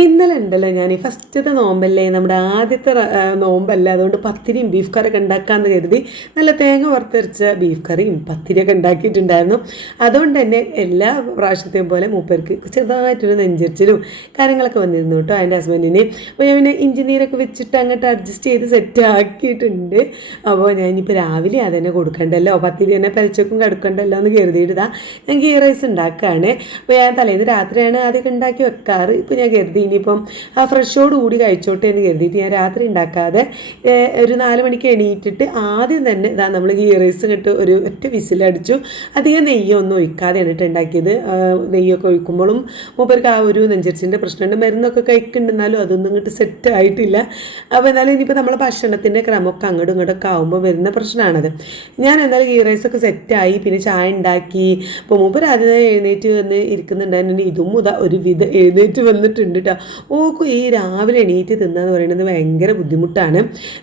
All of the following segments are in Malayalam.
ഇന്നലെ ഉണ്ടല്ലോ ഞാൻ ഈ ഫസ്റ്റത്തെ നോമ്പല്ലേ, നമ്മുടെ ആദ്യത്തെ നോമ്പല്ല, അതുകൊണ്ട് പത്തിരിയും ബീഫ് കറിയൊക്കെ ഉണ്ടാക്കാമെന്ന് കരുതി നല്ല തേങ്ങ വറുത്തരച്ച ബീഫ് കറിയും പത്തിരിയൊക്കെ ഉണ്ടാക്കിയിട്ടുണ്ടായിരുന്നു. അതുകൊണ്ട് തന്നെ എല്ലാ പ്രാവശ്യത്തെയും പോലെ മൂപ്പർക്ക് ചെറുതായിട്ടൊരു നെഞ്ചരിച്ചിലും കാര്യങ്ങളൊക്കെ വന്നിരുന്നു കേട്ടോ എൻ്റെ ഹസ്ബൻഡിന്. അപ്പോൾ ഞാൻ പിന്നെ ഇഞ്ചി നീരൊക്കെ വെച്ചിട്ട് അങ്ങോട്ട് അഡ്ജസ്റ്റ് ചെയ്ത് സെറ്റ് ആക്കിയിട്ടുണ്ട്. അപ്പോൾ ഞാനിപ്പോൾ രാവിലെ അതന്നെ കൊടുക്കണ്ടല്ലോ, പത്തിരി തന്നെ പലിച്ചക്കും കടുക്കണ്ടല്ലോ എന്ന് കരുതിയിട്ടാ ഞാൻ ഗീ റൈസ് ഉണ്ടാക്കുകയാണ്. അപ്പോൾ ഞാൻ തലേന്ന് രാത്രിയാണ് ആദ്യമൊക്കെ ഉണ്ടാക്കി വെക്കാറ്. ഇപ്പോൾ ഞാൻ കരുതി ഇനിയിപ്പം ആ ഫ്രഷോട് കൂടി കഴിച്ചോട്ടെ എന്ന് കരുതിയിട്ട് ഞാൻ രാത്രി ഉണ്ടാക്കാതെ ഒരു 4 മണിക്ക് എണീറ്റിട്ട് ആദ്യം തന്നെ ഇതാ നമ്മൾ ഗീ റൈസ് ഇങ്ങോട്ട് ഒരു ഒറ്റ വിസിലടിച്ചു. അധികം നെയ്യൊന്നും ഒഴിക്കാതെയാണ് ഇട്ട് ഉണ്ടാക്കിയത്. നെയ്യൊക്കെ ഒഴിക്കുമ്പോഴും മൂപ്പർക്ക് ആ ഒരു നെഞ്ചരിച്ചിൻ്റെ പ്രശ്നമുണ്ട്, മരുന്നൊക്കെ കഴിക്കുന്നുണ്ടെന്നാലും അതൊന്നും ഇങ്ങോട്ട് സെറ്റ് ആയിട്ടില്ല. അപ്പോൾ എന്നാലും ഇനിയിപ്പോൾ നമ്മളെ ഭക്ഷണത്തിൻ്റെ ക്രമമൊക്കെ അങ്ങോട്ടും ഇങ്ങോട്ടൊക്കെ ആകുമ്പോൾ വരുന്ന പ്രശ്നമാണത്. ഞാൻ എന്തായാലും ഗീ റൈസൊക്കെ സെറ്റായി, പിന്നെ ചായ ഉണ്ടാക്കി. അപ്പോൾ മൂപ്പർ ആദ്യം എഴുന്നേറ്റ് വന്ന് ഇരിക്കുന്നുണ്ടായിരുന്നു. ഇതും ഒരു വിധം എഴുന്നേറ്റ് വന്നിട്ടുണ്ട് കേട്ടോ. ഓക്കും ഈ രാവിലെ എണീറ്റ് തിന്നാന്ന് പറയുന്നത് ഭയങ്കര ബുദ്ധിമുട്ടാണ്.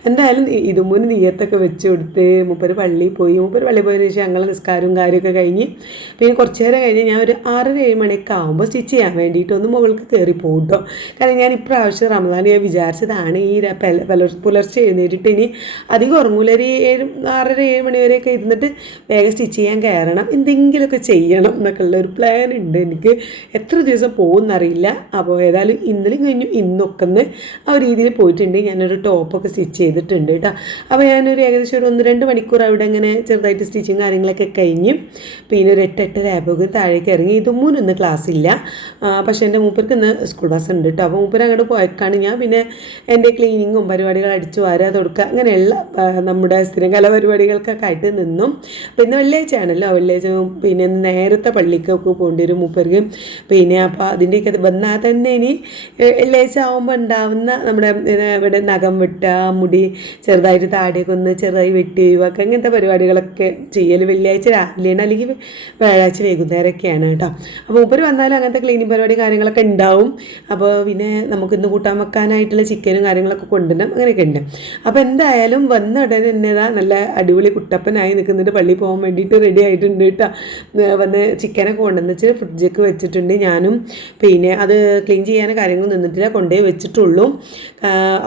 എന്തായാലും ഇതുമുന്ന് നീയത്തൊക്കെ വെച്ച് കൊടുത്ത് മൂപ്പര് പള്ളിയിൽ പോയി. മൂപ്പര് പള്ളിയിൽ പോയതിനു ശേഷം ഞങ്ങൾ നിസ്കാരവും കാര്യമൊക്കെ കഴിഞ്ഞ് പിന്നെ കുറച്ച് നേരം കഴിഞ്ഞ് ഞാൻ ഒരു 6-7 മണിയൊക്കെ ആകുമ്പോൾ സ്റ്റിച്ച് ചെയ്യാൻ വേണ്ടിയിട്ട് ഒന്ന് മുകൾക്ക് കയറി പോകും കേട്ടോ. കാരണം ഞാൻ ഇപ്രാവശ്യം റമദാൻ ഞാൻ വിചാരിച്ചതാണ് ഈ പുലർച്ചെ എഴുന്നേറ്റിട്ട് ഇനി അധികം ഉറങ്ങൂല, ഒരു 6-7 മണി വരെയൊക്കെ ഇരുന്നിട്ട് വേഗം സ്റ്റിച്ച് ചെയ്യാൻ കയറണം, എന്തെങ്കിലുമൊക്കെ ചെയ്യണം എന്നൊക്കെ ഉള്ള ഒരു പ്ലാൻ ഉണ്ട് എനിക്ക്. എത്ര ദിവസം പോകുമെന്നറിയില്ല. അപ്പോൾ ഏതായാലും ഇന്നലെയും കഴിഞ്ഞു ഇന്നൊക്കെ ഒന്ന് ആ ഒരു രീതിയിൽ പോയിട്ടുണ്ട്. ഞാനൊരു ടോപ്പൊക്കെ സ്റ്റിച്ച് ചെയ്തിട്ടുണ്ട് കേട്ടോ. അപ്പോൾ ഞാനൊരു ഏകദേശം ഒരു 1-2 മണിക്കൂർ അവിടെ ഇങ്ങനെ ചെറുതായിട്ട് സ്റ്റിച്ചിങ് കാര്യങ്ങളൊക്കെ കഴിഞ്ഞ് പിന്നെ ഒരു 8-8:30 ആയപ്പോൾ താഴേക്ക് ഇറങ്ങി. ഇതൊന്നും ക്ലാസ് ഇല്ല, പക്ഷേ എൻ്റെ മൂപ്പർക്ക് ഇന്ന് സ്കൂൾ ബസ് ഉണ്ട് കേട്ടോ. അപ്പോൾ മൂപ്പർ അങ്ങോട്ട് പോയേക്കാണ്. ഞാൻ പിന്നെ എൻ്റെ ക്ലീനിങ്ങും പരിപാടികൾ അടിച്ചു വാരുക തൊടുക്കുക അങ്ങനെയുള്ള നമ്മുടെ സ്ഥിരം കലാപരിപാടികൾക്കൊക്കെ ആയിട്ട് നിന്നും. പിന്നെ വെള്ളിയാഴ്ച ആണല്ലോ, വെള്ളിയാഴ്ച പിന്നെ നേരത്തെ പള്ളിക്കൊക്കെ പോകേണ്ടി വരും മൂപ്പർക്ക്. പിന്നെ അപ്പോൾ അതിൻ്റെയൊക്കെ വന്നാൽ തന്നെ ഇനി വെള്ളിയാഴ്ച ആകുമ്പോൾ ഉണ്ടാവുന്ന നമ്മുടെ ഇവിടെ നഖം വെട്ടുക, മുടി ചെറുതായിട്ട് താടിയൊക്കെ ഒന്ന് ചെറുതായി വെട്ടി ഒഴിവാക്കുക, അങ്ങനത്തെ പരിപാടികളൊക്കെ ചെയ്യൽ വെള്ളിയാഴ്ച രാവിലെയാണ്, അല്ലെങ്കിൽ വ്യാഴാഴ്ച വൈകുന്നേരമൊക്കെയാണ് കേട്ടോ. അപ്പോൾ മൂപ്പർ വന്നാലും അങ്ങനത്തെ ക്ലീനിങ് പരിപാടി കാര്യങ്ങളൊക്കെ ഉണ്ടാവും. അപ്പോൾ പിന്നെ നമുക്കിന്ന് കൂട്ടാൻ വെക്കാനായിട്ടുള്ള ചിക്കനും കാര്യങ്ങളൊക്കെ കൊണ്ടുവരണം, അങ്ങനെയൊക്കെ ഉണ്ട്. അപ്പോൾ എന്തായാലും വന്ന ഉടനെ തന്നെ നല്ല അടിപൊളി കുട്ടപ്പനായി നിൽക്കുന്നുണ്ട്. പള്ളിയിൽ പോകാൻ വേണ്ടിയിട്ട് റെഡി ആയിട്ടുണ്ട് കേട്ടോ. വന്ന് ചിക്കനൊക്കെ കൊണ്ടുവന്ന് വെച്ച് ഫ്രിഡ്ജൊക്കെ വെച്ചിട്ടുണ്ട്. ഞാനും പിന്നെ അത് ക്ലീൻ ചെയ്യാൻ കാര്യങ്ങൾ നിന്നിട്ടില്ല, കൊണ്ടുപോയി വെച്ചിട്ടുള്ളൂ.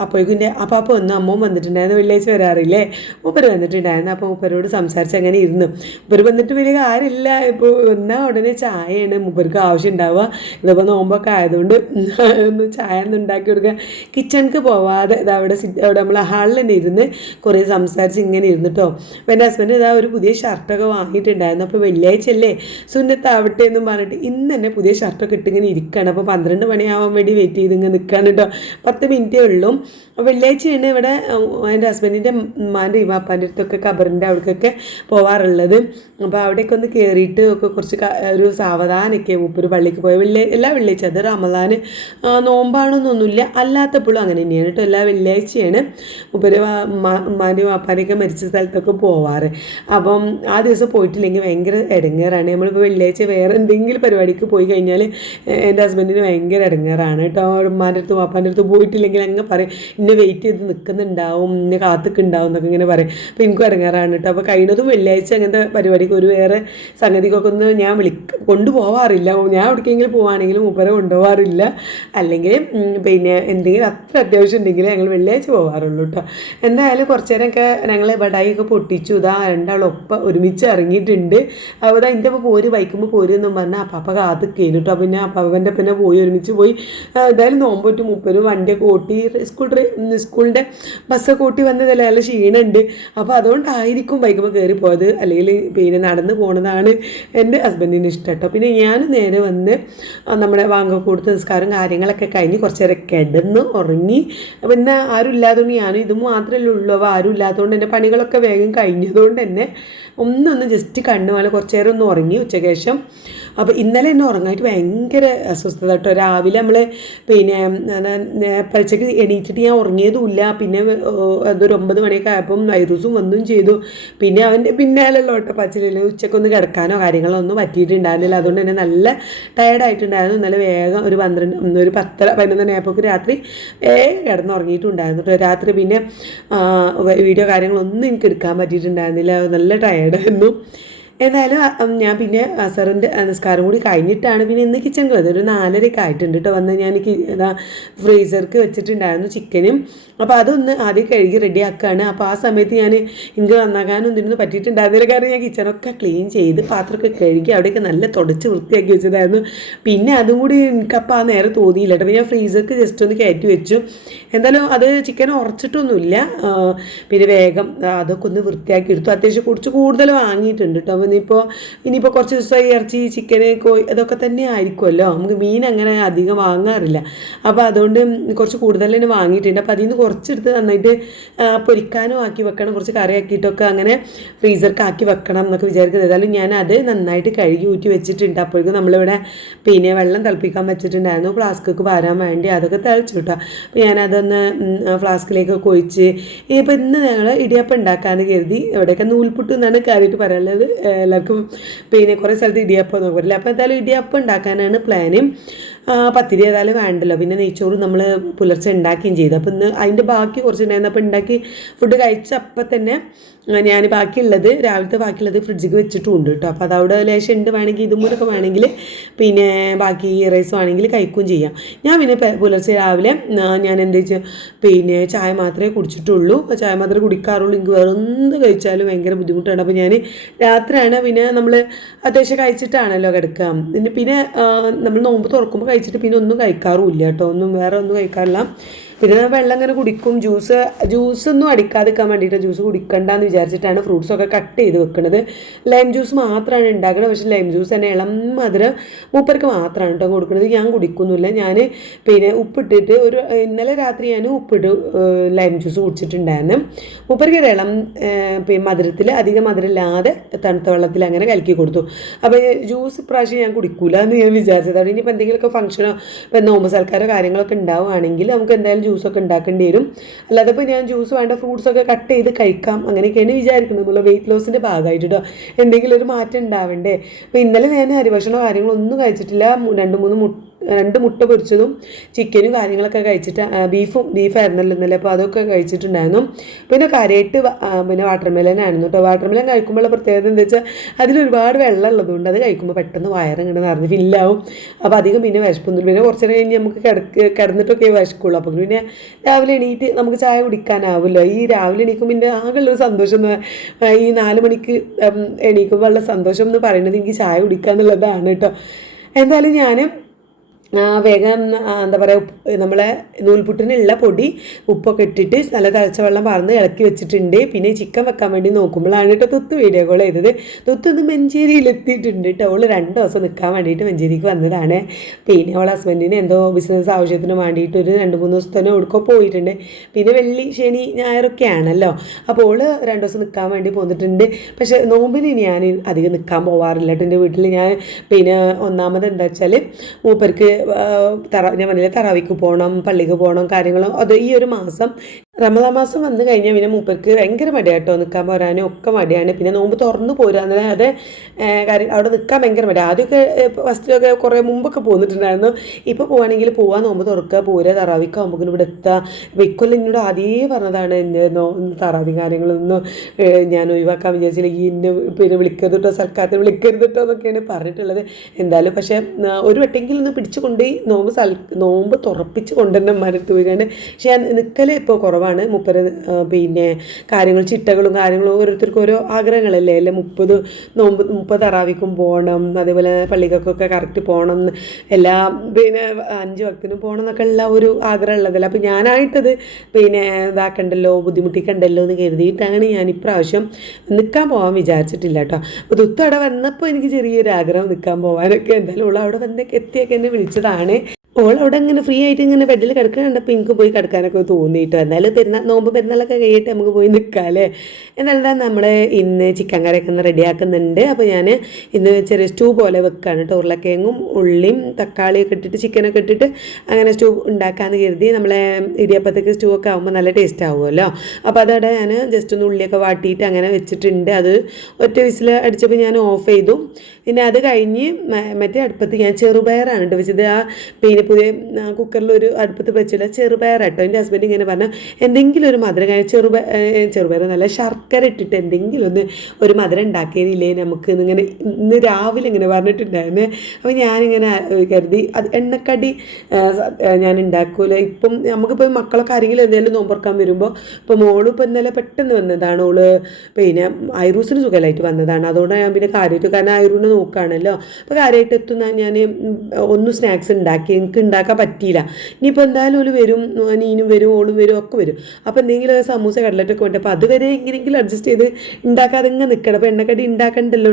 അപ്പോഴേക്കും എൻ്റെ അപ്പാപ്പ വന്നു, അമ്മവും വന്നിട്ടുണ്ടായിരുന്നു. വെള്ളിയാഴ്ച വരാറില്ലേ, മൂപ്പർ വന്നിട്ടുണ്ടായിരുന്നു. അപ്പോൾ മൂപ്പരോട് സംസാരിച്ച് അങ്ങനെ ഇരുന്നു. മൂപ്പർ വന്നിട്ട് വലിയ കാര്യമില്ല, ഇപ്പോൾ വന്നാൽ ഉടനെ ചായയാണ് മൂപ്പർക്ക് ആവശ്യം ഉണ്ടാവുക. ഇതിപ്പോൾ നോമ്പൊക്കെ ആയതുകൊണ്ട് ഒന്ന് ചായ ഒന്നും ഉണ്ടാക്കി കൊടുക്കുക. കിച്ചണിക്ക് പോവാതെ അവിടെ നമ്മൾ ഹാളിൽ തന്നെ ഇരുന്ന് കുറേ സംസാരിച്ച് ഇങ്ങനെ ഇരുന്നിട്ടോ. അപ്പോൾ എൻ്റെ ഹസ്ബൻഡ് ഇതാ ഒരു പുതിയ ഷർട്ടൊക്കെ വാങ്ങിയിട്ടുണ്ടായിരുന്നു. അപ്പോൾ വെള്ളിയാഴ്ച അല്ലേ സുന്നത്താവട്ടെ എന്നും പറഞ്ഞിട്ട് ഇന്ന് തന്നെ പുതിയ ഷർട്ടൊക്കെ ഇട്ടിങ്ങനെ ഇരിക്കുകയാണ്. അപ്പോൾ 12 മണിയാവാൻ വേണ്ടി വെയിറ്റ് ചെയ്ത് ഇങ്ങനെ നിൽക്കുകയാണ് കേട്ടോ. 10 മിനിറ്റേ ഉള്ളൂ. വെള്ളിയാഴ്ചയാണ് ഇവിടെ എൻ്റെ ഹസ്ബൻഡിൻ്റെ ഉമ്മാൻ്റെ ഇമാപ്പാൻ്റെ അടുത്തൊക്കെ ഖബറിൻ്റെ അവിടേക്കൊക്കെ പോവാറുള്ളത്. അപ്പോൾ അവിടേക്ക് ഒന്ന് കയറിയിട്ട് ഒക്കെ കുറച്ച് ഒരു സാവധാനമൊക്കെ മൂപ്പര് പള്ളിക്ക് പോയ എല്ലാ വെള്ളിയാഴ്ച, അത് റമദാൻ നോമ്പാണെന്നൊന്നുമില്ല, അല്ലാത്തപ്പോഴും അങ്ങനെ തന്നെയാണ് കേട്ടോ. എല്ലാ വെള്ളിയാഴ്ചയാണ് മൂപ്പര് ഉമ്മാൻ്റെയും വാപ്പാൻ്റെയൊക്കെ മരിച്ച സ്ഥലത്തൊക്കെ പോവാറ്. അപ്പം ആ ദിവസം പോയിട്ടില്ലെങ്കിൽ ഭയങ്കര ഇടങ്ങേറാണ്. നമ്മളിപ്പോൾ വെള്ളിയാഴ്ച വേറെ എന്തെങ്കിലും പരിപാടിക്ക് പോയി കഴിഞ്ഞാൽ എൻ്റെ ഹസ്ബൻഡിന് ഭയങ്കര ഇടങ്ങേറാണ് കേട്ടോ. ഉമ്മാൻ്റെ അടുത്ത് വാപ്പാൻ്റെ അടുത്ത് പോയിട്ടില്ലെങ്കിൽ അങ്ങ് പറയും, ഇന്നെ വെയിറ്റ് ചെയ്ത് നിൽക്കുന്നുണ്ടാവും, ഇന്നെ കാത്തുക്കുണ്ടാവും എന്നൊക്കെ ഇങ്ങനെ പറയും. അപ്പോൾ എനിക്കും ഇടങ്ങാറാണ് കേട്ടോ. അപ്പോൾ കഴിയുന്നതും വെള്ളിയാഴ്ച അങ്ങനത്തെ പരിപാടിക്ക് ഒരു വേറെ സംഗതിക്കൊക്കെ ഒന്ന് ഞാൻ കൊണ്ടുപോകാറില്ല. ഞാൻ എവിടേക്കെങ്കിലും പോവുകയാണെങ്കിലും മൂപ്പരെ കൊണ്ടുപോകാറില്ല. അല്ലെങ്കിൽ പിന്നെ എന്തെങ്കിലും അത്ര അത്യാവശ്യം ഉണ്ടെങ്കിൽ ഞങ്ങൾ വെള്ളിയാഴ്ച പോകാറുള്ളൂ കേട്ടോ. എന്തായാലും കുറച്ച് നേരമൊക്കെ ഞങ്ങൾ ബടായിയൊക്കെ പൊട്ടിച്ചു. ഇതാ രണ്ടാളൊപ്പം ഒരുമിച്ച് ഇറങ്ങിയിട്ടുണ്ട്. അപ്പോൾ ഇതാ എൻ്റെ അപ്പോൾ ബൈക്കുമ്പോൾ പോരുമെന്നും പറഞ്ഞാൽ അപ്പാപ്പ കാത്തുക്കേനു കേട്ടോ. പിന്നെ അപ്പാപ്പൻ്റെ പിന്നെ ഒരുമിച്ച് പോയി. എന്തായാലും നോമ്പോട്ട് മൂപ്പര് വണ്ടിയൊക്കെ ഓട്ടി സ്കൂളിൻ്റെ ബസ്സൊക്കെ ഓട്ടി വന്നതല്ല, നല്ല ക്ഷീണമുണ്ട്. അപ്പോൾ അതുകൊണ്ടായിരിക്കും ബൈക്കുമ്പോൾ കയറി പോയത്, അല്ലെങ്കിൽ പിന്നെ നടന്ന് പോണതാണ് എൻ്റെ ഹസ്ബൻഡിന് ഇഷ്ടം കേട്ടോ. പിന്നെ ഞാൻ നേരെ വന്ന് നമ്മുടെ കൊടുത്ത നിസ്കാരം കാര്യങ്ങളൊക്കെ കഴിഞ്ഞ് കുറച്ച് നേരം കിടന്ന് ഉറങ്ങി. പിന്നെ ആരും ഇല്ലാത്തതുകൊണ്ട് ഞാനും ഇത് മാത്രമല്ലേ ഉള്ളൂ. അപ്പോൾ ആരും ഇല്ലാത്തതുകൊണ്ട് എൻ്റെ പണികളൊക്കെ വേഗം കഴിഞ്ഞതുകൊണ്ട് തന്നെ ഒന്നൊന്ന് ജസ്റ്റ് കണ്ണുപോലെ കുറച്ച് നേരം ഒന്ന് ഉറങ്ങി ഉച്ചയ്ക്ക് ശേഷം. അപ്പോൾ ഇന്നലെ എന്നെ ഉറങ്ങാനായിട്ട് ഭയങ്കര അസ്വസ്ഥത കേട്ടോ. രാവിലെ നമ്മൾ പിന്നെ പരീക്ഷയ്ക്ക് എണീറ്റിട്ട് ഞാൻ ഉറങ്ങിയതുമില്ല. പിന്നെ അതൊരു 9 മണിയൊക്കെ ആയപ്പം വൈറൂസും വന്നും ചെയ്തു. പിന്നെ അവൻ്റെ പിന്നാലെയുള്ള ഓട്ടപ്പാച്ചിലില്ല, ഉച്ചക്കൊന്ന് കിടക്കാനോ കാര്യങ്ങളോ ഒന്നും പറ്റിയിട്ടുണ്ടായിരുന്നില്ല. അതുകൊണ്ട് തന്നെ നല്ല ടയർഡായിട്ടുണ്ടായിരുന്നു. ഇന്നലെ വേഗം ഒരു 10-11 ആയപ്പോൾ രാത്രി വേഗം കിടന്നുറങ്ങിയിട്ടുണ്ടായിരുന്നു കേട്ടോ. രാത്രി പിന്നെ വീഡിയോ കാര്യങ്ങളൊന്നും എനിക്ക് എടുക്കാൻ പറ്റിയിട്ടുണ്ടായിരുന്നില്ല, നല്ല ടയർഡായിരുന്നു. ഏതായാലും ഞാൻ പിന്നെ അസറിൻ്റെ നിസ്കാരം കൂടി കഴിഞ്ഞിട്ടാണ് പിന്നെ ഇന്ന് കിച്ചൺ പോയത്. ഒരു 4:30 ആയിട്ടുണ്ട് കേട്ടോ വന്ന്. ഞാൻ ഫ്രീസർക്ക് വെച്ചിട്ടുണ്ടായിരുന്നു ചിക്കനും. അപ്പോൾ അതൊന്ന് ആദ്യം കഴുകി റെഡിയാക്കുകയാണ്. അപ്പോൾ ആ സമയത്ത് ഞാൻ ഇങ്ങ് നന്നാക്കാനും ഇതിനൊന്നും പറ്റിയിട്ടുണ്ടായിരുന്നില്ല. കാരണം ഞാൻ കിച്ചണൊക്കെ ക്ലീൻ ചെയ്ത് പാത്രമൊക്കെ കഴുകി അവിടെയൊക്കെ നല്ല തുടച്ച് വൃത്തിയാക്കി വെച്ചതായിരുന്നു. പിന്നെ അതും കൂടി എനിക്കപ്പോൾ ആ നേരെ തോന്നിയില്ല കേട്ടോ. അപ്പോൾ ഞാൻ ഫ്രീസർക്ക് ജസ്റ്റ് ഒന്ന് കയറ്റി വെച്ചു. എന്തായാലും അത് ചിക്കൻ ഉറച്ചിട്ടൊന്നുമില്ല. പിന്നെ വേഗം അതൊക്കെ ഒന്ന് വൃത്തിയാക്കി എടുത്തു. അത്യാവശ്യം കുറച്ച് കൂടുതൽ വാങ്ങിയിട്ടുണ്ട് കേട്ടോ. അപ്പോൾ ഇനിയിപ്പോൾ കുറച്ച് ദിവസമായി ഇറച്ചി ചിക്കന് അതൊക്കെ തന്നെ ആയിരിക്കുമല്ലോ. നമുക്ക് മീൻ അങ്ങനെ അധികം വാങ്ങാറില്ല. അപ്പോൾ അതുകൊണ്ട് കുറച്ച് കൂടുതൽ തന്നെ വാങ്ങിയിട്ടുണ്ട്. അപ്പോൾ അതിൽ നിന്ന് കുറച്ചെടുത്ത് നന്നായിട്ട് പൊരിക്കാനും ആക്കി വെക്കണം, കുറച്ച് കറി ആക്കിയിട്ടൊക്കെ അങ്ങനെ ഫ്രീസർക്ക് ആക്കി വെക്കണം എന്നൊക്കെ വിചാരിക്കുന്നത്. ഏതായാലും ഞാൻ അത് നന്നായിട്ട് കഴുകി ഊറ്റി വെച്ചിട്ടുണ്ട്. അപ്പോഴേക്കും നമ്മളിവിടെ പിന്നെ വെള്ളം തിളപ്പിക്കാൻ വെച്ചിട്ടുണ്ടായിരുന്നു ഫ്ലാസ്ക്കൊക്കെ പാരാൻ വേണ്ടി. അതൊക്കെ തിളച്ചു കിട്ടുക. അപ്പോൾ ഞാനതൊന്ന് ഫ്ലാസ്കിലേക്കൊക്കെ ഒഴിച്ച് ഇപ്പോൾ ഇന്ന് ഞങ്ങൾ ഇടിയപ്പം ഉണ്ടാക്കാമെന്ന് കരുതി. ഇവിടെയൊക്കെ നൂൽപുട്ട് എന്നാണ് കാര്യമായിട്ട് പറയാനുള്ളത്. എല്ലാവർക്കും പിന്നെ കുറേ സ്ഥലത്ത് ഇടിയപ്പം എന്നൊക്കെ പറയില്ല. അപ്പോൾ എന്തായാലും ഇടിയപ്പം ഉണ്ടാക്കാനാണ് പ്ലാന്. പത്തിരി ഏതായാലും വേണ്ടല്ലോ. പിന്നെ നെയ്ച്ചോറ് നമ്മൾ പുലർച്ചെ ഉണ്ടാക്കുകയും ചെയ്തു. അപ്പോൾ ഇന്ന് അതിൻ്റെ ബാക്കി കുറച്ചുണ്ടായിരുന്നു. അപ്പോൾ ഉണ്ടാക്കി ഫുഡ് കഴിച്ച അപ്പം തന്നെ ഞാൻ ബാക്കിയുള്ളത് രാവിലത്തെ ബാക്കിയുള്ളത് ഫ്രിഡ്ജിക്ക് വെച്ചിട്ടുണ്ട് കേട്ടോ. അപ്പോൾ അതവിടെ ലേശം ഉണ്ട്. വേണമെങ്കിൽ ഇതുമൂലൊക്കെ വേണമെങ്കിൽ പിന്നെ ബാക്കി റൈസ് വേണമെങ്കിൽ കഴിക്കുകയും ചെയ്യാം. ഞാൻ പിന്നെ പുലർച്ചെ രാവിലെ ഞാൻ എന്താ വെച്ചാൽ പിന്നെ ചായ മാത്രമേ കുടിച്ചിട്ടുള്ളൂ. ചായ മാത്രമേ കുടിക്കാറുള്ളൂ. എനിക്ക് വേറെ എന്ത് കഴിച്ചാലും ഭയങ്കര ബുദ്ധിമുട്ടാണ്. അപ്പോൾ ഞാൻ രാത്രിയാണ് പിന്നെ നമ്മൾ അത്യാവശ്യം കഴിച്ചിട്ടാണല്ലോ കിടക്കുക. പിന്നെ നമ്മൾ നോമ്പ് തുറക്കുമ്പോൾ കഴിച്ചിട്ട് പിന്നെ ഒന്നും കഴിക്കാറുമില്ല കേട്ടോ. വേറെ ഒന്നും കഴിക്കാറില്ല. പിന്നെ വെള്ളം ഇങ്ങനെ കുടിക്കും. ജ്യൂസൊന്നും അടിക്കാതിരിക്കാൻ വേണ്ടിയിട്ട് ജ്യൂസ് കുടിക്കണ്ടെന്ന് വിചാരിച്ചിട്ടാണ് ഫ്രൂട്ട്സൊക്കെ കട്ട് ചെയ്ത് വെക്കുന്നത്. ലൈം ജ്യൂസ് മാത്രമാണ് ഉണ്ടാക്കുന്നത്. പക്ഷേ ലൈം ജ്യൂസ് തന്നെ ഇളം മധുരം മൂപ്പർക്ക് മാത്രമാണ് കേട്ടോ കൊടുക്കുന്നത്. ഞാൻ കുടിക്കുന്നില്ല. ഞാൻ പിന്നെ ഉപ്പിട്ടിട്ട് ഇന്നലെ രാത്രി ഞാൻ ഉപ്പിട്ട് ലൈം ജ്യൂസ് കുടിച്ചിട്ടുണ്ടായിരുന്നു. മൂപ്പർക്ക് ഇളം മധുരത്തിൽ അധികം മധുരമില്ലാതെ തണുത്ത വെള്ളത്തിൽ അങ്ങനെ കലക്കി കൊടുത്തു. അപ്പോൾ ജ്യൂസ് ഇപ്രാവശ്യം ഞാൻ കുടിക്കൂല എന്ന് ഞാൻ വിചാരിച്ചതാണ്. ഇനിയിപ്പോൾ എന്തെങ്കിലുമൊക്കെ ഫംഗ്ഷനോ ഇപ്പോൾ നോമ്പ് സൽക്കാരോ കാര്യങ്ങളൊക്കെ ഉണ്ടാവുകയാണെങ്കിൽ നമുക്ക് എന്തായാലും ജ്യൂസൊക്കെ ഉണ്ടാക്കേണ്ടി വരും. അല്ലാതെ ഇപ്പോൾ ഞാൻ ജ്യൂസ് വേണ്ട ഫ്രൂട്ട്സൊക്കെ കട്ട് ചെയ്ത് കഴിക്കാം അങ്ങനെയൊക്കെയാണ് വിചാരിക്കുന്നത്. നമ്മൾ വെയിറ്റ് ലോസിൻ്റെ ഭാഗമായിട്ട് കേട്ടോ. എന്തെങ്കിലും ഒരു മാറ്റം ഉണ്ടാവണ്ടേ. അപ്പോൾ ഇന്നലെ ഞാൻ അരിഭക്ഷണോ കാര്യങ്ങളൊന്നും കഴിച്ചിട്ടില്ല. 2 മുട്ട പൊരിച്ചതും ചിക്കനും കാര്യങ്ങളൊക്കെ കഴിച്ചിട്ട് ബീഫായിരുന്നല്ലോ ഇന്നലെ. അപ്പോൾ അതൊക്കെ കഴിച്ചിട്ടുണ്ടായിരുന്നു. പിന്നെ കാര്യമായിട്ട് പിന്നെ വാട്ടർമെലനായിരുന്നു കേട്ടോ. വാട്ടർമെലൻ കഴിക്കുമ്പോഴുള്ള പ്രത്യേകത എന്താ വെച്ചാൽ അതിലൊരുപാട് വെള്ളം ഉള്ളതുകൊണ്ട് അത് കഴിക്കുമ്പോൾ പെട്ടെന്ന് വയറിങ്ങനെ നിറഞ്ഞ് ഫില്ലാവും. അപ്പോൾ അധികം പിന്നെ വിശപ്പൊന്നും. പിന്നെ കുറച്ച് നേരം കഴിഞ്ഞ് നമുക്ക് കിടന്നിട്ടൊക്കെ വിശക്കുള്ളൂ. അപ്പോൾ പിന്നെ രാവിലെ എണീറ്റ് നമുക്ക് ചായ കുടിക്കാനാവുമല്ലോ. ഈ രാവിലെ എണീക്കും പിന്നെ ആകെയുള്ളൊരു സന്തോഷം ഈ 4 മണിക്ക് എണീക്കുമ്പോൾ ഉള്ള സന്തോഷം എന്ന് പറയുന്നത് എനിക്ക് ചായ കുടിക്കുക എന്നുള്ളതാണ് കേട്ടോ. എന്തായാലും ഞാൻ വേഗം എന്താ പറയുക നമ്മളെ നൂൽപുട്ടിനുള്ള പൊടി ഉപ്പൊക്കെ ഇട്ടിട്ട് നല്ല തിളച്ച വെള്ളം പറന്ന് ഇളക്കി വെച്ചിട്ടുണ്ട്. പിന്നെ ചിക്കൻ വെക്കാൻ വേണ്ടി നോക്കുമ്പോഴാണ് കേട്ടോ തുത്ത് വീഡിയോ കോൾ ചെയ്തത്. തുത്തൊന്ന് മഞ്ചേരിയിലെത്തിയിട്ടുണ്ട് കേട്ടോ. അവൾ 2 ദിവസം നിൽക്കാൻ വേണ്ടിയിട്ട് മഞ്ചേരിക്ക് വന്നതാണ്. പിന്നെ അവൾ ഹസ്ബൻഡിന് എന്തോ ബിസിനസ് ആവശ്യത്തിന് വേണ്ടിയിട്ട് ഒരു 2-3 ദിവസത്തേനോ എവിടെക്കോ പോയിട്ടുണ്ട്. പിന്നെ വെള്ളി ശനി ഞായറൊക്കെ ആണല്ലോ. അപ്പോൾ അവൾ 2 ദിവസം നിൽക്കാൻ വേണ്ടി പോന്നിട്ടുണ്ട്. പക്ഷേ നോമ്പിന് ഞാൻ അധികം നിൽക്കാൻ പോവാറില്ല കേട്ടോ. എൻ്റെ വീട്ടിൽ ഞാൻ പിന്നെ ഒന്നാമത് എന്താ വെച്ചാൽ മൂപ്പർക്ക് ഞാൻ പറഞ്ഞില്ലേ തറാവിക്ക് പോകണം, പള്ളിക്ക് പോകണം, കാര്യങ്ങളും അത് ഈ ഒരു മാസം റമദാൻ മാസം വന്നു കഴിഞ്ഞാൽ പിന്നെ മൂപ്പർക്ക് ഭയങ്കര മടിയാട്ടോ. നിൽക്കാൻ പോരാനും ഒക്കെ മടിയാണ്. പിന്നെ നോമ്പ് തുറന്ന് പോരാന്ന് അത് കാര്യം അവിടെ നിൽക്കാൻ ഭയങ്കര മടി. ആദ്യമൊക്കെ ഫസ്റ്റിലൊക്കെ കുറേ മുമ്പൊക്കെ പോന്നിട്ടുണ്ടായിരുന്നു. ഇപ്പോൾ പോവുകയാണെങ്കിൽ പോവാൻ നോമ്പ് തുറക്കുക പോരുക തറാവിക്കാകുമ്പോൾ ഇവിടെ എത്തുക. അപ്പോൾ ഇക്കൊല്ലം എന്നോട് ആദ്യമേ പറഞ്ഞതാണ് എൻ്റെ തറാവി കാര്യങ്ങളൊന്നും ഞാൻ ഒഴിവാക്കാൻ വിചാരിച്ചില്ല. ഈ എന്നെ പിന്നെ വിളിക്കരുത് കേട്ടോ, സൽക്കാരത്തിന് വിളിക്കരുത് കേട്ടോ എന്നൊക്കെയാണ് പറഞ്ഞിട്ടുള്ളത്. എന്തായാലും പക്ഷേ ഒരു വട്ടെങ്കിലും ഒന്ന് പിടിച്ചു കൊണ്ടുപോയി നോമ്പ് തുറപ്പിച്ച് കൊണ്ടുവന്ന മരത്ത് പോയിക്കാണ്ട്. പക്ഷേ ഞാൻ നിൽക്കൽ ഇപ്പോൾ കുറവാണ്. പിന്നെ കാര്യങ്ങൾ ചിട്ടകളും കാര്യങ്ങളും ഓരോരുത്തർക്കും ഓരോ ആഗ്രഹങ്ങളല്ലേ. അല്ലെ 30 തറാവിക്കും പോകണം, അതേപോലെ പള്ളികൾക്കൊക്കെ കറക്റ്റ് പോകണം, എല്ലാ പിന്നെ 5 വക്തിനും പോകണം എന്നൊക്കെ ഉള്ള ഒരു ആഗ്രഹം ഉള്ളതല്ല. അപ്പോൾ ഞാനായിട്ടത് പിന്നെ ഇതാക്കണ്ടല്ലോ, ബുദ്ധിമുട്ടിക്കണ്ടല്ലോ എന്ന് കരുതിയിട്ടാണ് ഞാൻ ഇപ്രാവശ്യം നിൽക്കാൻ പോകാൻ വിചാരിച്ചിട്ടില്ല കേട്ടോ. അപ്പോൾ ദുത്ത് അവിടെ വന്നപ്പോൾ എനിക്ക് ചെറിയൊരു ആഗ്രഹം നിൽക്കാൻ പോകാനൊക്കെ. എന്തായാലും ഉള്ള അവിടെ വന്നൊക്കെ എത്തിയൊക്കെ എന്നെ വിളിച്ചതാണ്. ഓൾ അവിടെ ഇങ്ങനെ ഫ്രീ ആയിട്ട് ഇങ്ങനെ ബെഡിൽ കിടക്കുന്നുണ്ടപ്പോൾ എനിക്ക് പോയി കിടക്കാനൊക്കെ തോന്നിയിട്ട്. എന്നാലും നോമ്പ് പെരുന്നാളൊക്കെ കഴിയിട്ട് നമുക്ക് പോയി നിൽക്കാം അല്ലേ. എന്നാലും നമ്മൾ ഇന്ന് ചിക്കൻ കറിയൊക്കെ ഒന്ന് റെഡിയാക്കുന്നുണ്ട്. അപ്പോൾ ഞാൻ ഇന്ന് ചെറിയ സ്റ്റൂ പോലെ വെക്കുകയാണ് കേട്ടോ. ഉരുളക്കിഴങ്ങും ഉള്ളിയും തക്കാളിയൊക്കെ ഇട്ടിട്ട് ചിക്കനൊക്കെ ഇട്ടിട്ട് അങ്ങനെ സ്റ്റൂ ഉണ്ടാക്കാമെന്ന് കരുതി. നമ്മളെ ഇടിയപ്പത്തേക്ക് സ്റ്റൂ ഒക്കെ ആകുമ്പോൾ നല്ല ടേസ്റ്റ് ആവുമല്ലോ. അപ്പോൾ അതവിടെ ഞാൻ ജസ്റ്റ് ഒന്ന് ഉള്ളിയൊക്കെ വാട്ടിയിട്ട് അങ്ങനെ വെച്ചിട്ടുണ്ട്. അത് ഒറ്റ വിസിൽ അടിച്ചപ്പോൾ ഞാൻ ഓഫ് ചെയ്തു. പിന്നെ അത് കഴിഞ്ഞ് മറ്റേ അടുപ്പത്ത് ഞാൻ ചെറുപയറാണ് കേട്ടോ വെച്ചത്. പിന്നെ പുതിയ കുക്കറിൽ ഒരു അടുപ്പത്ത് വെച്ചില്ല ചെറുപയറാട്ടോ. എൻ്റെ ഹസ്ബൻഡ് ഇങ്ങനെ പറഞ്ഞു എന്തെങ്കിലും ഒരു മധുരം ചെറുപയർ നല്ല ശർക്കര ഇട്ടിട്ട് എന്തെങ്കിലും ഒരു മധുരം ഉണ്ടാക്കിയതില്ലേ നമുക്ക് ഇങ്ങനെ ഇന്ന് രാവിലെ ഇങ്ങനെ പറഞ്ഞിട്ടുണ്ടായിരുന്നു. അപ്പോൾ ഞാനിങ്ങനെ കരുതി അത് എണ്ണക്കടി ഞാൻ ഉണ്ടാക്കൂല. ഇപ്പം നമുക്കിപ്പോൾ മക്കളൊക്കെ ആരെങ്കിലും എന്തെങ്കിലും നോമ്പറക്കാൻ വരുമ്പോൾ ഇപ്പോൾ മോളും ഇപ്പോൾ ഇന്നലെ പെട്ടെന്ന് വന്നതാണ്. ഓള് പിന്നെ ഐറൂസിന് സുഖമായിട്ട് വന്നതാണ്. അതുകൊണ്ട് ഞാൻ പിന്നെ കാര്യമായിട്ട് കാരണം ഐറൂനെ നോക്കുകയാണല്ലോ അപ്പോൾ കാര്യമായിട്ട് എത്തുന്ന ഞാൻ ഒന്നും സ്നാക്സ് ഉണ്ടാക്കി എനിക്ക് ഉണ്ടാക്കാൻ പറ്റിയില്ല. ഇനിയിപ്പോൾ എന്തായാലും ഓല് വരും, നീനും വരും, ഓളും വരും, ഒക്കെ വരും. അപ്പോൾ എന്തെങ്കിലും സമൂസ കടലറ്റൊക്കെ വേണ്ടി അപ്പോൾ അതുവരെ എങ്ങനെയെങ്കിലും അഡ്ജസ്റ്റ് ചെയ്ത് ഉണ്ടാക്കാതെ ഇങ്ങനെ നിൽക്കണം. അപ്പോൾ എണ്ണക്കടി ഉണ്ടാക്കണ്ടല്ലോ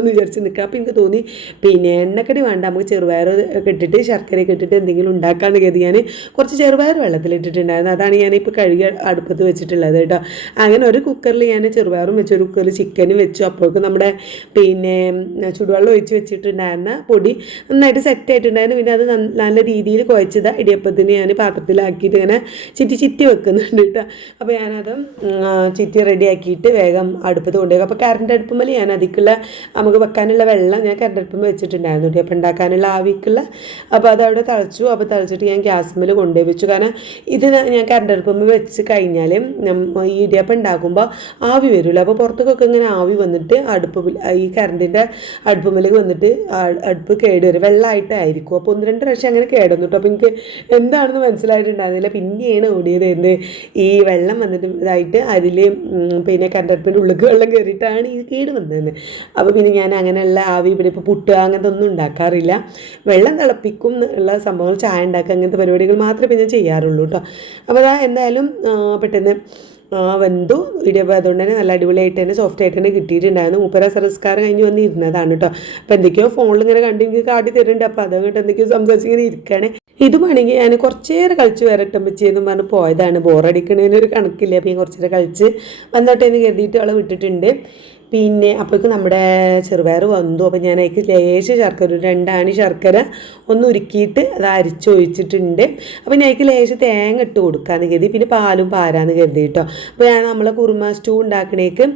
എന്ന് വിചാരിച്ച് നിൽക്കുക. അപ്പോൾ എനിക്ക് തോന്നി പിന്നെ എണ്ണക്കടി വേണ്ട, നമുക്ക് ചെറുപയർ ഇട്ടിട്ട് ശർക്കരയൊക്കെ ഇട്ടിട്ട് എന്തെങ്കിലും ഉണ്ടാക്കാമെന്ന് കരുതി ഞാൻ കുറച്ച് ചെറുപയർ വെള്ളത്തിലിട്ടിട്ടുണ്ടായിരുന്നു. അതാണ് ഞാനിപ്പോൾ കഴുകി അടുപ്പത്ത് വെച്ചിട്ടുള്ളത് കേട്ടോ. അങ്ങനെ ഒരു കുക്കറിൽ ഞാൻ ചെറുപയറും വെച്ചു, ഒരു കുക്കറിൽ ചിക്കനും വെച്ചു. അപ്പോഴേക്കും നമ്മുടെ പിന്നെ ചുടുവെള്ളം ഒഴിച്ച് വെച്ചിട്ടുണ്ടായിരുന്ന പൊടി നന്നായിട്ട് സെറ്റായിട്ടുണ്ടായിരുന്നു. പിന്നെ അത് നല്ല രീതിയിൽ കുഴച്ചത് ഇടിയപ്പത്തിന് ഞാൻ പാത്രത്തിലാക്കിയിട്ട് ഇങ്ങനെ ചിറ്റി വെക്കുന്നുണ്ട് കേട്ടോ. അപ്പോൾ ഞാനത് ചിറ്റി റെഡിയാക്കിയിട്ട് വേഗം അടുപ്പത്ത് കൊണ്ടുപോകും. അപ്പോൾ കറണ്ട് അടുപ്പുമ്പോൾ ഞാൻ അതിക്കുള്ള നമുക്ക് വെക്കാനുള്ള വെള്ളം ഞാൻ കറണ്ട് അടുപ്പുമ്പോൾ വെച്ചിട്ടുണ്ടായിരുന്നു ഇടിയപ്പം ഉണ്ടാക്കാനുള്ള ആവിക്കുള്ള. അപ്പോൾ അതവിടെ തിളച്ചു. അപ്പോൾ തിളച്ചിട്ട് ഞാൻ ഗ്യാസ്മേൽ കൊണ്ടുപോയി വെച്ചു. കാരണം ഇത് ഞാൻ കറണ്ട് അടുപ്പുമ്പോൾ വെച്ച് കഴിഞ്ഞാൽ ഈ ഇടിയപ്പം ഉണ്ടാക്കുമ്പോൾ ആവി വരില്ല. അപ്പോൾ പുറത്തേക്കൊക്കെ ഇങ്ങനെ ആവി വന്നിട്ട് ഈ കറണ്ടിൻ്റെ അടുപ്പുമ്മലേക്ക് വന്നിട്ട് അടുപ്പ് കേടുവരും, വെള്ളമായിട്ടായിരിക്കും. അപ്പോൾ 1-2 പ്രാവശ്യം അങ്ങനെ കേടുവന്നു കേട്ടോ. അപ്പോൾ എനിക്ക് എന്താണെന്ന് മനസ്സിലായിട്ടുണ്ടായിരുന്നില്ല. പിന്നെയാണ് ഓടിയത് ഈ വെള്ളം വന്നിട്ട് ഇതായിട്ട് അതിൽ പിന്നെ കറണ്ടടുപ്പിൻ്റെ ഉള്ളിലേക്ക് വെള്ളം കയറിയിട്ടാണ് ഈ കേട് വന്നതെന്ന്. അപ്പോൾ പിന്നെ ഞാൻ അങ്ങനെയുള്ള ആവി ഇവിടെ ഇപ്പോൾ പുട്ട് അങ്ങനത്തെ ഒന്നും ഉണ്ടാക്കാറില്ല. വെള്ളം തിളപ്പിക്കും ഉള്ള സംഭവങ്ങൾ, ചായ ഉണ്ടാക്കുക അങ്ങനത്തെ പരിപാടികൾ മാത്രമേ ഞാൻ ചെയ്യാറുള്ളൂ കേട്ടോ. അപ്പോൾ അതാ എന്തായാലും പെട്ടെന്ന് വെന്തു ഇടിയപ്പം. അതുകൊണ്ട് തന്നെ നല്ല അടിപൊളിയായിട്ട് തന്നെ സോഫ്റ്റ് ആയിട്ട് തന്നെ കിട്ടിയിട്ടുണ്ടായിരുന്നു. മൂപ്പര സംസ്കാരം കഴിഞ്ഞ് വന്നിരുന്നതാണ് കേട്ടോ. അപ്പോൾ എന്തൊക്കെയോ ഫോണിൽ ഇങ്ങനെ കണ്ട് എനിക്ക് കാട്ടി തരുന്നുണ്ട്. അപ്പോൾ അതങ്ങോട്ട് എന്തൊക്കെയോ സംസാരിച്ചിങ്ങനെ ഇരിക്കുകയാണ്. ഇത് വേണമെങ്കിൽ ഞാൻ കുറച്ചേരം കളിച്ച് വരട്ടം വെച്ചെന്നും പറഞ്ഞ് പോയതാണ്. ബോറടിക്കണതിനൊരു കണക്കില്ല. അപ്പോൾ ഞാൻ കുറച്ചേരം കളിച്ച് വന്നോട്ടെ എന്ന് കരുതിയിട്ട് അവളെ വിട്ടിട്ടുണ്ട്. പിന്നെ അപ്പോഴേക്കും നമ്മുടെ ചെറുപയർ വന്നു. അപ്പോൾ ഞാൻ അതിലേക്ക് ലേശം ശർക്കര, ഒരു 2 ആണി ശർക്കര ഒന്ന് ഉരുക്കിയിട്ട് അത് അരിച്ചൊഴിച്ചിട്ടുണ്ട്. അപ്പോൾ ഞാൻ അതിലേക്ക് ലേശം തേങ്ങ ഇട്ട് കൊടുക്കാമെന്ന് കരുതി. പിന്നെ പാലും പാരാന്ന് കരുതി കേട്ടോ. അപ്പോൾ ഞാൻ നമ്മളെ കുറുമ സ്റ്റൂ ഉണ്ടാക്കണേക്ക്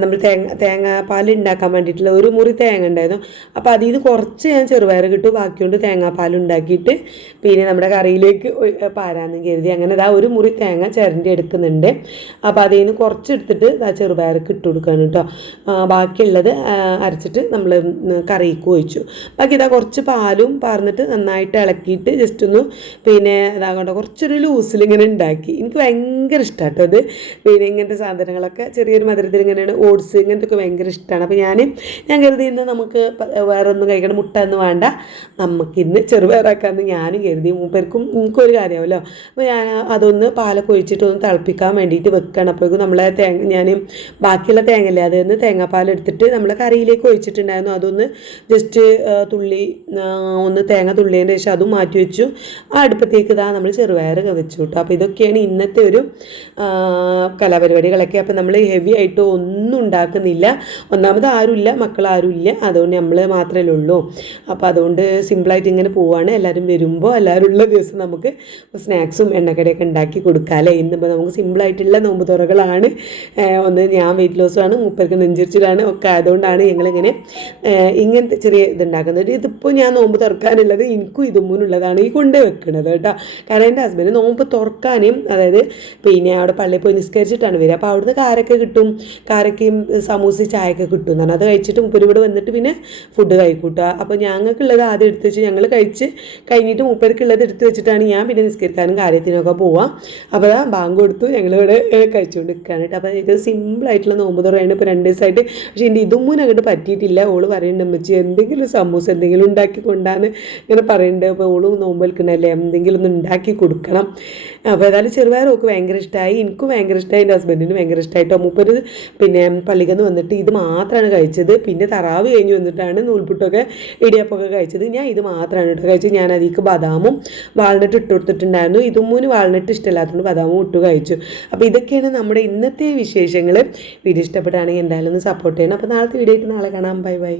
നമ്മൾ തേങ്ങാപ്പാൽ ഉണ്ടാക്കാൻ വേണ്ടിയിട്ടുള്ള ഒരു മുറി തേങ്ങ ഉണ്ടായിരുന്നു. അപ്പോൾ അതിൽ നിന്ന് കുറച്ച് ഞാൻ ചെറുപയർ കിട്ടും, ബാക്കിയുണ്ട് തേങ്ങാപ്പാൽ ഉണ്ടാക്കിയിട്ട് പിന്നെ നമ്മുടെ കറിയിലേക്ക് പാരാന്ന് കരുതി. അങ്ങനെ ഇതാ ഒരു മുറി തേങ്ങ ചിരണ്ടി എടുക്കുന്നുണ്ട്. അപ്പോൾ അതിൽ നിന്ന് കുറച്ച് എടുത്തിട്ട് ചെറുപയർക്ക് ഇട്ട് കൊടുക്കുകയാണ് കേട്ടോ. ബാക്കിയുള്ളത് അരച്ചിട്ട് നമ്മൾ കറിക്ക് ഒഴിച്ചു. ബാക്കി ഇതാ കുറച്ച് പാലും പാർന്നിട്ട് നന്നായിട്ട് ഇളക്കിയിട്ട് ജസ്റ്റ് ഒന്ന് പിന്നെ ഇതാകണ്ട കുറച്ചൊരു ലൂസിൽ ഇങ്ങനെ ഉണ്ടാക്കി. എനിക്ക് ഭയങ്കര ഇഷ്ടമാണ് കേട്ടോ അത്. പിന്നെ ഇങ്ങനത്തെ സാധനങ്ങളൊക്കെ ചെറിയൊരു മധുരത്തിൽ ഇങ്ങനെയാണ്, ഓട്സ് ഇങ്ങനത്തെ ഒക്കെ ഭയങ്കര ഇഷ്ടമാണ്. അപ്പോൾ ഞാൻ കരുതി ഇന്ന് നമുക്ക് വേറെ ഒന്നും കഴിക്കണം, മുട്ട ഒന്നും വേണ്ട, നമുക്കിന്ന് ചെറുപയറാക്കാമെന്ന് ഞാനും കരുതി. മൂപ്പർക്കും എനിക്കൊരു കാര്യമാവല്ലോ. അപ്പോൾ ഞാൻ അതൊന്ന് പാലൊക്കെ ഒഴിച്ചിട്ട് ഒന്ന് തിളപ്പിക്കാൻ വേണ്ടിയിട്ട് വെക്കണം. അപ്പോഴേക്കും നമ്മളെ ഞാൻ ബാക്കിയുള്ള തേങ്ങയില്ലേ അതൊന്ന് തേങ്ങാപ്പാലെടുത്തിട്ട് നമ്മൾ കറിയിലേക്ക് ഒഴിച്ചിട്ടുണ്ടായിരുന്നു. അതൊന്ന് ജസ്റ്റ് ഒന്ന് തേങ്ങ തുള്ളിയതിന് ശേഷം അതും മാറ്റി വെച്ചു. ആ അടുപ്പത്തേക്ക് ഇതാ നമ്മൾ ചെറുപയറൊക്കെ വെച്ചു കേട്ടോ. അപ്പോൾ ഇതൊക്കെയാണ് ഇന്നത്തെ ഒരു കലാപരിപാടികളൊക്കെ. അപ്പോൾ നമ്മൾ ഹെവി ആയിട്ട് ഒന്നും ഉണ്ടാക്കുന്നില്ല. ഒന്നാമത് ആരുമില്ല, മക്കളാരുമില്ല, അതുകൊണ്ട് നമ്മൾ മാത്രമേ ഉള്ളൂ. അപ്പോൾ അതുകൊണ്ട് സിമ്പിളായിട്ട് ഇങ്ങനെ പോവുകയാണ്. എല്ലാവരും വരുമ്പോൾ എല്ലാവരും ഉള്ള ദിവസം നമുക്ക് സ്നാക്സും എണ്ണക്കടിയൊക്കെ ഉണ്ടാക്കി കൊടുക്കാമല്ലേ. ഇന്നിപ്പോൾ നമുക്ക് സിമ്പിളായിട്ടുള്ള നോമ്പ് തുറകളാണ്. ഒന്ന് ഞാൻ വെയിറ്റ് ലോസുമാണ്, മൂപ്പർക്ക് നെഞ്ചിരിച്ചിലാണ് ഒക്കെ. അതുകൊണ്ടാണ് ഞങ്ങളിങ്ങനെ ഇങ്ങനത്തെ ചെറിയ ഇതുണ്ടാക്കുന്നത്. ഇതിപ്പോൾ ഞാൻ നോമ്പ് തുറക്കാനുള്ളത് എനിക്കും ഇതുമുന്നുള്ളതാണ് ഈ കൊണ്ട് വെക്കുന്നത് കേട്ടോ. കാരണം എൻ്റെ ഹസ്ബൻഡ് നോമ്പ് തുറക്കാനും അതായത് പിന്നെ അവിടെ പള്ളിയിൽ പോയി നിസ്കരിച്ചിട്ടാണ് വരിക. അപ്പോൾ അവിടുന്ന് കാരൊക്കെ കിട്ടും, കാരക്കയും സമൂസ ചായയൊക്കെ കിട്ടും എന്നാണ്. അത് കഴിച്ചിട്ട് മൂപ്പര് ഇവിടെ വന്നിട്ട് പിന്നെ ഫുഡ് കഴിക്കൂട്ടുക. അപ്പോൾ ഞങ്ങൾക്കുള്ളത് ആദ്യം എടുത്ത് വെച്ച് ഞങ്ങൾ കഴിച്ച് കഴിഞ്ഞിട്ട് മൂപ്പർക്കുള്ളത് എടുത്ത് വെച്ചിട്ടാണ് ഞാൻ പിന്നെ നിസ്കരിക്കാനും കാര്യത്തിനൊക്കെ പോവാം. അപ്പോൾ ബാങ്ക് കൊടുത്തു ഞങ്ങളിവിടെ കഴിച്ചുകൊണ്ട് നിൽക്കുകയാണ് കേട്ടോ. അപ്പോൾ ഇത് സിമ്പിളായിട്ടുള്ള നോമ്പ് തുറയാണ് ഇപ്പോൾ 2 ദിവസമായിട്ട്. പക്ഷേ എൻ്റെ ഇതൊന്നും അങ്ങോട്ട് പറ്റിയിട്ടില്ല. ഓള് പറയുന്നുണ്ട് അമ്മച്ചി എന്തെങ്കിലും സമൂസ എന്തെങ്കിലും ഉണ്ടാക്കി കൊണ്ടാന്ന് ഇങ്ങനെ പറയുന്നുണ്ട്. അപ്പോൾ ഓളും നോമ്പ് വെൽക്കണല്ലേ, എന്തെങ്കിലും ഒന്ന് ഉണ്ടാക്കി കൊടുക്കണം. അപ്പോൾ ഏതായാലും ചെറുപയർ ഓക്ക് ഭയങ്കര ഇഷ്ടമായി, എനിക്കും ഭയങ്കര ഇഷ്ടമായി, എൻ്റെ ഹസ്ബൻഡിന് ഭയങ്കര ഇഷ്ടമായിട്ടോ. മൂപ്പര് പിന്നെ പള്ളിക്കന്ന് വന്നിട്ട് ഇത് മാത്രമാണ് കഴിച്ചത്. പിന്നെ തറാവ് കഴിഞ്ഞ് വന്നിട്ടാണ് നൂൽപുട്ടൊക്കെ ഇടിയപ്പമൊക്കെ കഴിച്ചത്. ഞാൻ ഇത് മാത്രമാണ് കേട്ടോ കഴിച്ചത്. ഞാൻ അതിലേക്ക് ബദാമും വാൾനട്ട് ഇട്ട് കൊടുത്തിട്ടുണ്ടായിരുന്നു. ഇതുമ്മൂന്ന് വാൾനട്ട് ഇഷ്ടമില്ലാത്തതുകൊണ്ട് ബദാമും ഇട്ട് കഴിച്ചു. അപ്പോൾ ഇതൊക്കെയാണ് നമ്മുടെ ഇന്നത്തെ വിശേഷങ്ങൾ. വീഡിയോ ഇഷ്ടപ്പെട്ടാണെങ്കിൽ എന്തായാലും ഒന്ന് സപ്പോർട്ട് ചെയ്യണം. അപ്പോൾ നാളത്തെ വീഡിയോ ആയിട്ട് നാളെ കാണാം. Bye bye.